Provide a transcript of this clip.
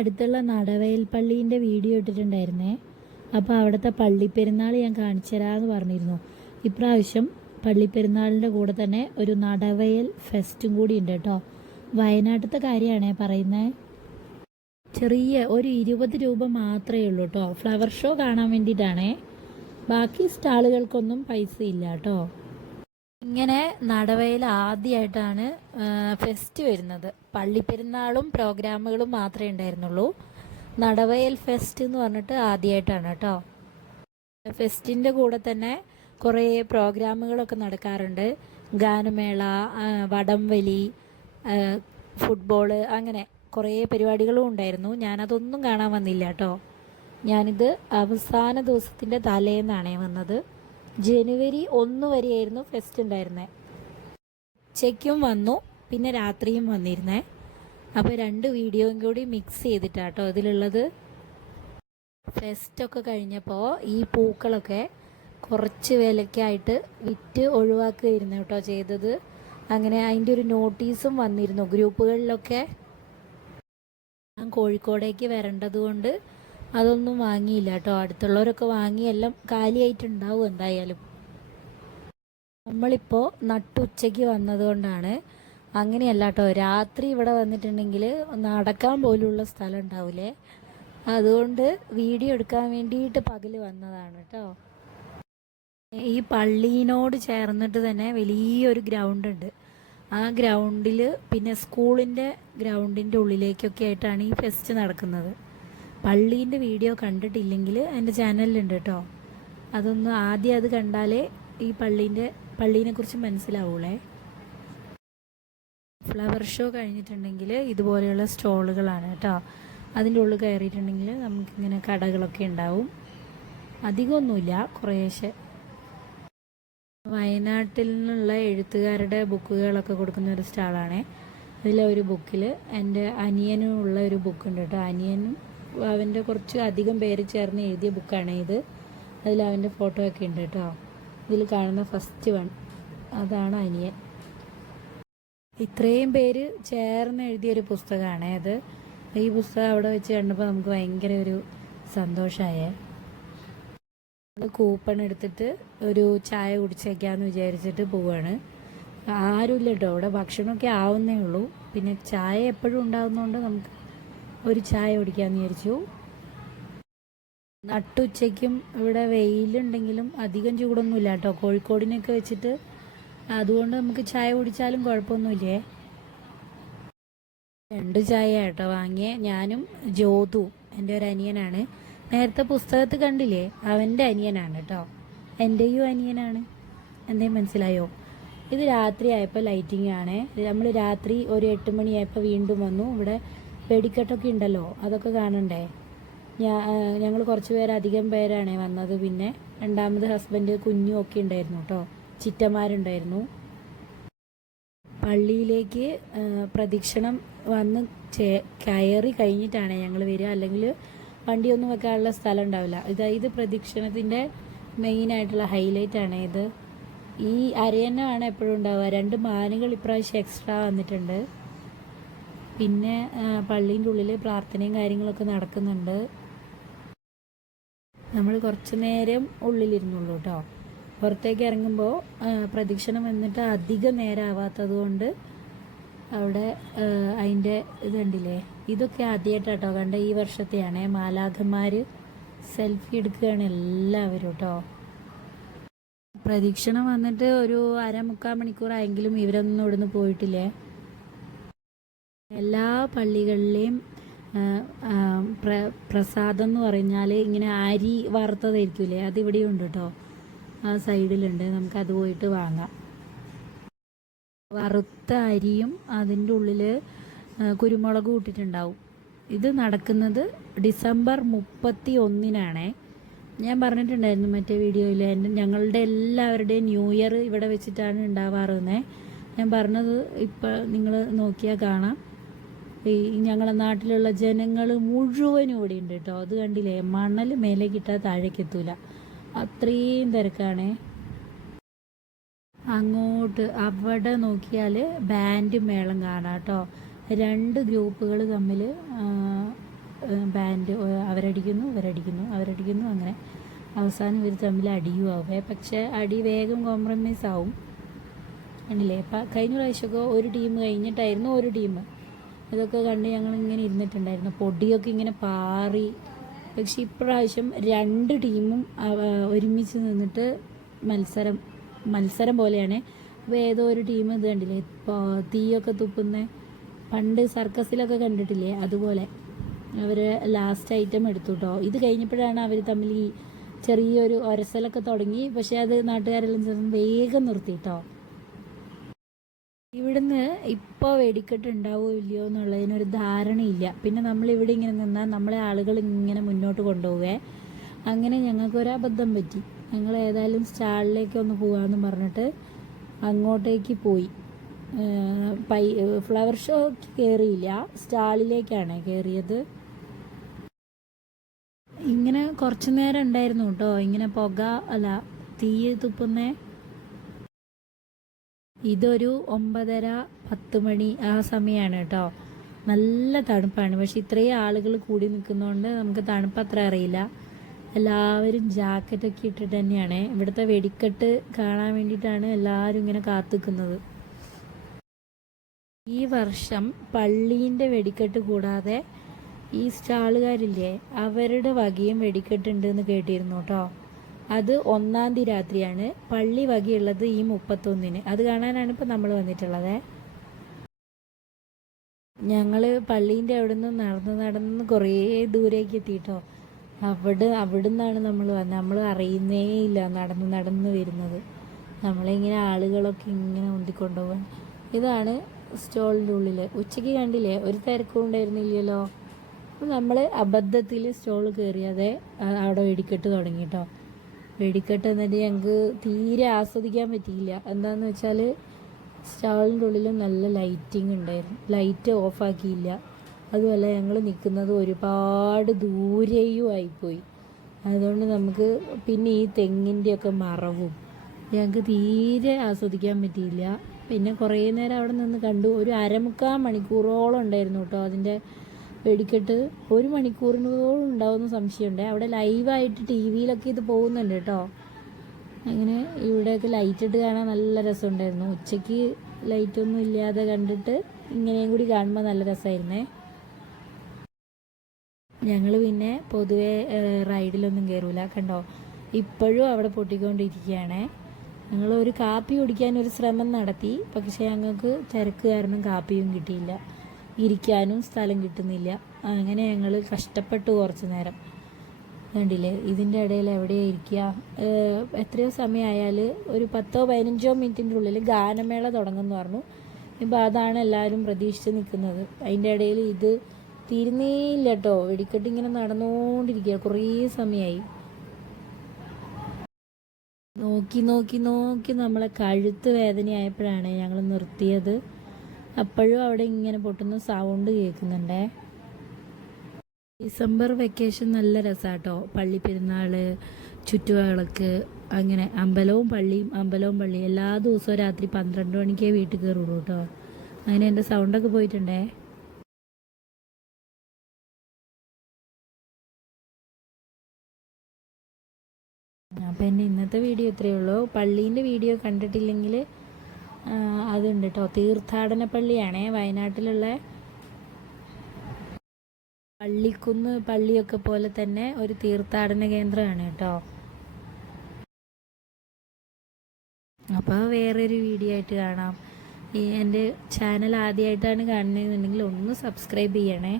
അടുത്തുള്ള നടവയൽ പള്ളീന്റെ വീഡിയോ ഇട്ടിട്ടുണ്ടായിരുന്നേ. അപ്പോൾ അവിടുത്തെ പള്ളിപ്പെരുന്നാൾ ഞാൻ കാണിച്ചു തരാമെന്ന് പറഞ്ഞിരുന്നു. ഇപ്രാവശ്യം പള്ളിപ്പെരുന്നാളിന്റെ കൂടെ തന്നെ ഒരു നടവയൽ ഫെസ്റ്റും കൂടി ഉണ്ട് കേട്ടോ. വയനാട്ടിലത്തെ കാര്യമാണേ പറയുന്നത് ചെറിയ ഒരു ഇരുപത് രൂപ മാത്രമേ ഉള്ളൂ കേട്ടോ. ഫ്ലവർ ഷോ കാണാൻ വേണ്ടിയിട്ടാണേ. ബാക്കി സ്റ്റാളുകൾക്കൊന്നും പൈസ ഇല്ല കേട്ടോ. ഇങ്ങനെ നടവയിൽ ആദ്യമായിട്ടാണ് ഫെസ്റ്റ് വരുന്നത്. പള്ളിപ്പെരുന്നാളും പ്രോഗ്രാമുകളും മാത്രമേ ഉണ്ടായിരുന്നുള്ളൂ. നടവയൽ ഫെസ്റ്റ് എന്ന് പറഞ്ഞിട്ട് ആദ്യമായിട്ടാണ് കേട്ടോ. ഫെസ്റ്റിന്റെ കൂടെ തന്നെ കുറേ പ്രോഗ്രാമുകളൊക്കെ നടക്കാറുണ്ട്. ഗാനമേള വടംവലി ഫുട്ബോൾ അങ്ങനെ കുറേ പരിപാടികളും ഉണ്ടായിരുന്നു. ഞാനതൊന്നും കാണാൻ വന്നില്ല കേട്ടോ. ഞാനിത് അവസാന ദിവസത്തിന്റെ തലേന്നാണേ വന്നത്. ജനുവരി ഒന്ന് വരെയായിരുന്നു ഫെസ്റ്റ് ഉണ്ടായിരുന്നത് ഉച്ചയ്ക്കും വന്നു പിന്നെ രാത്രിയും വന്നിരുന്നേ. അപ്പോൾ രണ്ട് വീഡിയോയും കൂടി മിക്സ് ചെയ്തിട്ടാട്ടോ ഇതിലുള്ളത്. ഫെസ്റ്റൊക്കെ കഴിഞ്ഞപ്പോൾ ഈ പൂക്കളൊക്കെ കുറച്ച് വിലക്കായിട്ട് വിറ്റ് ഒഴിവാക്കുകയായിരുന്നു കേട്ടോ ചെയ്തത്. അങ്ങനെ അതിന്റെ ഒരു നോട്ടീസും വന്നിരുന്നു ഗ്രൂപ്പുകളിലൊക്കെ. ഞാൻ കോഴിക്കോടേക്ക് വരേണ്ടത് കൊണ്ട് അതൊന്നും വാങ്ങിയില്ല കേട്ടോ. അടുത്തുള്ളവരൊക്കെ വാങ്ങി എല്ലാം കാലിയായിട്ടുണ്ടാവും എന്തായാലും. നമ്മളിപ്പോൾ നട്ടുച്ചയ്ക്ക് വന്നതുകൊണ്ടാണ് അങ്ങനെയല്ല കേട്ടോ. രാത്രി ഇവിടെ വന്നിട്ടുണ്ടെങ്കിൽ നടക്കാൻ പോലുള്ള സ്ഥലം ഉണ്ടാവില്ലേ അതുകൊണ്ട് വീഡിയോ എടുക്കാൻ വേണ്ടിയിട്ട് പകൽ വന്നതാണ് കേട്ടോ. ഈ പള്ളീനോട് ചേർന്നിട്ട് തന്നെ വലിയൊരു ഗ്രൗണ്ട് ഉണ്ട്. ആ ഗ്രൗണ്ടിൽ പിന്നെ സ്കൂളിന്റെ ഗ്രൗണ്ടിന്റെ ഉള്ളിലേക്കൊക്കെ ആയിട്ടാണ് ഈ ഫെസ്റ്റ് നടക്കുന്നത്. പള്ളീന്റെ വീഡിയോ കണ്ടിട്ടില്ലെങ്കിൽ എന്റെ ചാനലിലുണ്ട് കേട്ടോ അതൊന്ന് ആദ്യം അത് കണ്ടാലേ ഈ പള്ളീന്റെ പള്ളീനെ കുറിച്ച് മനസ്സിലാവൂളേ ഫ്ലവർ ഷോ കഴിഞ്ഞിട്ടുണ്ടെങ്കിൽ ഇതുപോലെയുള്ള സ്റ്റോളുകളാണ് കേട്ടോ അതിന്റെ ഉള്ളിൽ കയറിയിട്ടുണ്ടെങ്കിൽ നമുക്കിങ്ങനെ കടകളൊക്കെ ഉണ്ടാവും. അധികമൊന്നുമില്ല കുറേശ്ശെ. വയനാട്ടിൽ നിന്നുള്ള എഴുത്തുകാരുടെ ബുക്കുകളൊക്കെ കൊടുക്കുന്ന ഒരു സ്റ്റാളാണേ. അതിലെ ഒരു ബുക്കിൽ എന്റെ അനിയനും ഉള്ള ഒരു ബുക്കുണ്ട് കേട്ടോ അനിയനും അവന്റെ കുറച്ച് അധികം പേര് ചേർന്ന് എഴുതിയ ബുക്കാണ് ഇത്. അതിൽ അവന്റെ ഫോട്ടോ ഒക്കെ ഉണ്ട് കേട്ടോ. ഇതിൽ കാണുന്ന ഫസ്റ്റ് വൺ അതാണ് അനിയൻ. ഇത്രയും പേര് ചേർന്ന് എഴുതിയ ഒരു പുസ്തകമാണ് അത് ഈ പുസ്തകം അവിടെ വെച്ച് കണ്ടപ്പോൾ നമുക്ക് ഭയങ്കര ഒരു സന്തോഷമായേ കൂപ്പൺ എടുത്തിട്ട് ഒരു ചായ കുടിച്ചേക്കാന്ന് വിചാരിച്ചിട്ട് പോവാണ്. ആരുമില്ല കേട്ടോ. അവിടെ ഭക്ഷണമൊക്കെ ആവുന്നേ ഉള്ളൂ. പിന്നെ ചായ എപ്പോഴും ഉണ്ടാകുന്നതുകൊണ്ട് നമുക്ക് ഒരു ചായ കുടിക്കാമെന്ന് വിചാരിച്ചു. നട്ടുച്ചയ്ക്കും ഇവിടെ വെയിലുണ്ടെങ്കിലും അധികം ചൂടൊന്നുമില്ല കേട്ടോ. കോഴിക്കോടിനൊക്കെ വെച്ചിട്ട് അതുകൊണ്ട് നമുക്ക് ചായ കുടിച്ചാലും കുഴപ്പമൊന്നുമില്ലേ? രണ്ട് ചായ കേട്ടോ വാങ്ങിയ. ഞാനും ജ്യോതു എന്റെ ഒരു അനിയനാണ്. നേരത്തെ പുസ്തകത്ത് കണ്ടില്ലേ? അവന്റെ അനിയനാണ് കേട്ടോ. എന്റെയും അനിയനാണ്. എന്തേ മനസ്സിലായോ? ഇത് രാത്രി ആയപ്പോൾ ലൈറ്റിംഗ് ആണ് നമ്മൾ രാത്രി ഒരു എട്ട് മണിയായപ്പോൾ വീണ്ടും വന്നു. ഇവിടെ വെടിക്കെട്ടൊക്കെ ഉണ്ടല്ലോ അതൊക്കെ കാണണ്ടേ? ഞങ്ങൾ കുറച്ച് പേര് അധികം പേരാണ് വന്നത്. പിന്നെ രണ്ടാമത് ഹസ്ബൻഡ് കുഞ്ഞും ഒക്കെ ഉണ്ടായിരുന്നു കേട്ടോ ചിറ്റന്മാരുണ്ടായിരുന്നു. പള്ളിയിലേക്ക് പ്രദക്ഷിണം വന്ന് ചേ കയറി കഴിഞ്ഞിട്ടാണ് ഞങ്ങൾ വരിക. അല്ലെങ്കിൽ വണ്ടിയൊന്നും വെക്കാനുള്ള സ്ഥലം ഉണ്ടാവില്ല. ഇത് ഇത് പ്രദക്ഷിണത്തിന്റെ മെയിനായിട്ടുള്ള ഹൈലൈറ്റ് ആണ് ഇത്. ഈ അരയന്നമാണ് എപ്പോഴും ഉണ്ടാവുക. രണ്ട് മാനുകൾ ഇപ്രാവശ്യം എക്സ്ട്രാ വന്നിട്ടുണ്ട്. പിന്നെ പള്ളീന്റെ ഉള്ളിൽ പ്രാർത്ഥനയും കാര്യങ്ങളൊക്കെ നടക്കുന്നുണ്ട്. നമ്മൾ കുറച്ച് നേരം ഉള്ളിലിരുന്നുള്ളൂ കേട്ടോ പുറത്തേക്ക് ഇറങ്ങുമ്പോൾ പ്രദക്ഷിണം വന്നിട്ട് അധികം നേരമാവാത്തത് കൊണ്ട് അവിടെ അതിന്റെ ഇത് കണ്ടില്ലേ? ഇതൊക്കെ ആദ്യമായിട്ടാട്ടോ കണ്ട ഈ വർഷത്തെയാണ്. മാലാഖന്മാർ സെൽഫി എടുക്കുകയാണ് എല്ലാവരും കേട്ടോ പ്രദക്ഷിണം വന്നിട്ട് ഒരു അരമുക്കാൽ മണിക്കൂറായെങ്കിലും ഇവരൊന്നും ഇവിടുന്ന് പോയിട്ടില്ലേ? എല്ലാ പള്ളികളിലെയും പ്ര പ്രസാദം എന്ന് പറഞ്ഞാൽ ഇങ്ങനെ അരി വറുത്തതായിരിക്കില്ലേ അതിവിടെ ഉണ്ട് കേട്ടോ ആ സൈഡിലുണ്ട്. നമുക്കത് പോയിട്ട് വാങ്ങാം. വറുത്ത അരിയും അതിന്റെ ഉള്ളിൽ കുരുമുളക് കൂട്ടിയിട്ടുണ്ടാവും ഇത് നടക്കുന്നത് ഡിസംബർ മുപ്പത്തി ഒന്നിനാണേ ഞാൻ പറഞ്ഞിട്ടുണ്ടായിരുന്നു മറ്റേ വീഡിയോയിൽ എന്റെ ഞങ്ങളുടെ എല്ലാവരുടെയും ന്യൂ ഇയർ ഇവിടെ വെച്ചിട്ടാണ് ഉണ്ടാവാറുന്നത് ഞാൻ പറഞ്ഞത് ഇപ്പം നിങ്ങൾ നോക്കിയാൽ കാണാം. ഈ ഞങ്ങളുടെ നാട്ടിലുള്ള ജനങ്ങൾ മുഴുവനും ഇവിടെ ഉണ്ട് കേട്ടോ. അത് കണ്ടില്ലേ? മണൽ മേലെ കിട്ടാൻ താഴേക്ക് എത്തൂല. അത്രയും തിരക്കാണേ. അങ്ങോട്ട് അവിടെ നോക്കിയാൽ ബാൻഡ് മേളം കാണാം കേട്ടോ. രണ്ട് ഗ്രൂപ്പുകൾ തമ്മിൽ ബാൻഡ് അവരടിക്കുന്നു ഇവരടിക്കുന്നു അവരടിക്കുന്നു അങ്ങനെ. അവസാനം ഇവർ തമ്മിൽ അടിയുമാവേ പക്ഷേ അടി വേഗം കോംപ്രമൈസ് ആവും. അപ്പം കഴിഞ്ഞ പ്രാവശ്യമൊക്കെ ഒരു ടീം കഴിഞ്ഞിട്ടായിരുന്നു ഒരു ടീം ഇതൊക്കെ കണ്ട് ഞങ്ങൾ ഇങ്ങനെ ഇരുന്നിട്ടുണ്ടായിരുന്നു. പൊടിയൊക്കെ ഇങ്ങനെ പാറി. പക്ഷെ ഇപ്രാവശ്യം രണ്ട് ടീമും ഒരുമിച്ച് നിന്നിട്ട് മത്സരം മത്സരം പോലെയാണ്. അപ്പോൾ ഏതോ ഒരു ടീം ഇത് കണ്ടില്ലേ? ഇപ്പോൾ തീയൊക്കെ തുപ്പുന്ന പണ്ട് സർക്കസിലൊക്കെ കണ്ടിട്ടില്ലേ? അതുപോലെ. അവർ ലാസ്റ്റ് ഐറ്റം എടുത്തു കേട്ടോ ഇത് കഴിഞ്ഞപ്പോഴാണ് അവർ തമ്മിൽ ഈ ചെറിയൊരു ഒരസലൊക്കെ തുടങ്ങി. പക്ഷേ അത് നാട്ടുകാരെല്ലാം ചേർന്ന് വേഗം നിർത്തി കേട്ടോ ഇവിടുന്ന് ഇപ്പോൾ വെടിക്കെട്ട് ഉണ്ടാവുമോ ഇല്ലയോ എന്നുള്ളതിനൊരു ധാരണയില്ല. പിന്നെ നമ്മൾ ഇവിടെ ഇങ്ങനെ നിന്നാൽ നമ്മളെ ആളുകൾ ഇങ്ങനെ മുന്നോട്ട് കൊണ്ടുപോവേ. അങ്ങനെ ഞങ്ങൾക്കൊരു അബദ്ധം പറ്റി. ഞങ്ങൾ ഏതായാലും സ്റ്റാളിലേക്ക് ഒന്ന് പോകാമെന്ന് പറഞ്ഞിട്ട് അങ്ങോട്ടേക്ക് പോയി. പൈ ഫ്ലവർ ഷോ കയറിയില്ല സ്റ്റാളിലേക്കാണ് കയറിയത് ഇങ്ങനെ കുറച്ചു നേരം ഉണ്ടായിരുന്നു കേട്ടോ. ഇങ്ങനെ പുക അല്ല തീ തുപ്പുന്നേ. ഇതൊരു ഒമ്പതര പത്ത് മണി ആ സമയമാണ് കേട്ടോ. നല്ല തണുപ്പാണ്. പക്ഷെ ഇത്രയും ആളുകൾ കൂടി നിൽക്കുന്നതുകൊണ്ട് നമുക്ക് തണുപ്പ് അത്ര അറിയില്ല. എല്ലാവരും ജാക്കറ്റൊക്കെ ഇട്ടിട്ട് തന്നെയാണ്. ഇവിടുത്തെ വെടിക്കെട്ട് കാണാൻ വേണ്ടിയിട്ടാണ് എല്ലാവരും ഇങ്ങനെ കാത്തുനിൽക്കുന്നത് ഈ വർഷം പള്ളീന്റെ വെടിക്കെട്ട് കൂടാതെ ഈ സ്റ്റാളുകാരില്ലേ അവരുടെ വകയും വെടിക്കെട്ടുണ്ട് എന്ന് കേട്ടിരുന്നു കേട്ടോ. അത് ഒന്നാം തീയതി രാത്രിയാണ്. പള്ളി വകയുള്ളത് ഈ മുപ്പത്തൊന്നിന്. അത് കാണാനാണ് ഇപ്പം നമ്മൾ വന്നിട്ടുള്ളത്. ഞങ്ങൾ പള്ളീന്റെ അവിടെ നിന്ന് നടന്ന് നടന്ന് കുറേ ദൂരേക്ക് എത്തിയിട്ടോ. അവിടെ അവിടെ നിന്നാണ് നമ്മൾ വന്നത്. നമ്മൾ അറിയുന്നേ ഇല്ല നടന്ന് നടന്ന് വരുന്നത്. നമ്മളിങ്ങനെ ആളുകളൊക്കെ ഇങ്ങനെ ഉന്തിക്കൊണ്ടുപോകാൻ ഇതാണ് സ്റ്റോളിന്റെ ഉള്ളിൽ ഉച്ചയ്ക്ക് കണ്ടില്ലേ? ഒരു തിരക്കും ഉണ്ടായിരുന്നില്ലല്ലോ. നമ്മൾ അബദ്ധത്തിൽ സ്റ്റോൾ കയറിയാതെ അവിടെ വെടിക്കെട്ട് തുടങ്ങി കേട്ടോ വെടിക്കെട്ട് എന്നിട്ട് ഞങ്ങൾക്ക് തീരെ ആസ്വദിക്കാൻ പറ്റിയില്ല. എന്താണെന്ന് വെച്ചാൽ സ്റ്റാളിന്റെ ഉള്ളിൽ നല്ല ലൈറ്റിംഗ് ഉണ്ടായിരുന്നു. ലൈറ്റ് ഓഫാക്കിയില്ല അതുമല്ല ഞങ്ങൾ നിൽക്കുന്നത് ഒരുപാട് ദൂരെയും ആയിപ്പോയി. അതുകൊണ്ട് നമുക്ക് പിന്നെ ഈ തെങ്ങിന്റെയൊക്കെ മറവും ഞങ്ങൾക്ക് തീരെ ആസ്വദിക്കാൻ പറ്റിയില്ല. പിന്നെ കുറേ നേരം അവിടെ നിന്ന് കണ്ടു. ഒരു അരമുക്കാൽ മണിക്കൂറോളം ഉണ്ടായിരുന്നു കേട്ടോ അതിന്റെ വെടിക്കെട്ട് ഒരു മണിക്കൂറിനോളം ഉണ്ടാവുന്ന സംശയമുണ്ട്. അവിടെ ലൈവായിട്ട് ടി വിയിലൊക്കെ ഇത് പോകുന്നുണ്ട് കേട്ടോ. അങ്ങനെ ഇവിടെയൊക്കെ ലൈറ്റ് ഇട്ട് കാണാൻ നല്ല രസമുണ്ടായിരുന്നു. ഉച്ചയ്ക്ക് ലൈറ്റൊന്നും ഇല്ലാതെ കണ്ടിട്ട് ഇങ്ങനെയും കൂടി കാണുമ്പോൾ നല്ല രസമായിരുന്നേ ഞങ്ങൾ പിന്നെ പൊതുവെ റൈഡിലൊന്നും കയറൂല കണ്ടോ? ഇപ്പോഴും അവിടെ പൊട്ടിക്കൊണ്ടിരിക്കുകയാണേ. ഞങ്ങൾ ഒരു കാപ്പി കുടിക്കാൻ ഒരു ശ്രമം നടത്തി. പക്ഷേ ഞങ്ങൾക്ക് തിരക്ക് കാരണം കാപ്പിയും കിട്ടിയില്ല. ഇരിക്കാനും സ്ഥലം കിട്ടുന്നില്ല. അങ്ങനെ ഞങ്ങൾ കഷ്ടപ്പെട്ടു കുറച്ച് നേരം. കണ്ടില്ലേ? ഇതിന്റെ ഇടയിൽ എവിടെയാ ഇരിക്കുക എത്രയോ സമയമായാൽ ഒരു പത്തോ പതിനഞ്ചോ മിനിറ്റിന്റെ ഉള്ളിൽ ഗാനമേള തുടങ്ങുമെന്ന് പറഞ്ഞു. ഇപ്പോൾ അതാണ് എല്ലാവരും പ്രതീക്ഷിച്ച് നിൽക്കുന്നത്. അതിന്റെ ഇടയിൽ ഇത് തീരുന്നേയില്ല കേട്ടോ വെടിക്കെട്ട് ഇങ്ങനെ നടന്നുകൊണ്ടിരിക്കുക കുറേ സമയമായി നോക്കി നോക്കി നോക്കി നമ്മളെ കഴുത്ത് വേദനയായപ്പോഴാണ് ഞങ്ങൾ നിർത്തിയത്. അപ്പോഴും അവിടെ ഇങ്ങനെ പൊട്ടുന്ന സൗണ്ട് കേൾക്കുന്നുണ്ടേ. ഡിസംബർ വെക്കേഷൻ നല്ല രസാട്ടോ. പള്ളി പെരുന്നാൾ ചുറ്റുവിളക്ക് അങ്ങനെ അമ്പലവും പള്ളിയും അമ്പലവും പള്ളിയും എല്ലാ ദിവസവും രാത്രി പന്ത്രണ്ട് മണിക്കേ വീട്ടിൽ കയറുള്ളൂ കേട്ടോ. അങ്ങനെ എന്റെ സൗണ്ടൊക്കെ പോയിട്ടുണ്ടേ? അപ്പോൾ എന്റെ ഇന്നത്തെ വീഡിയോ ഇത്രയേ ഉള്ളൂ. പള്ളീന്റെ വീഡിയോ കണ്ടിട്ടില്ലെങ്കിൽ അതുണ്ട് കേട്ടോ തീർത്ഥാടന പള്ളിയാണേ വയനാട്ടിലുള്ള പള്ളിക്കുന്ന് പള്ളിയൊക്കെ പോലെ തന്നെ ഒരു തീർത്ഥാടന കേന്ദ്രമാണ് കേട്ടോ അപ്പോൾ വേറൊരു വീഡിയോ ആയിട്ട് കാണാം. ഈ എന്റെ ചാനൽ ആദ്യമായിട്ടാണ് കാണുന്നതെന്നുണ്ടെങ്കിൽ ഒന്ന് സബ്സ്ക്രൈബ് ചെയ്യണേ.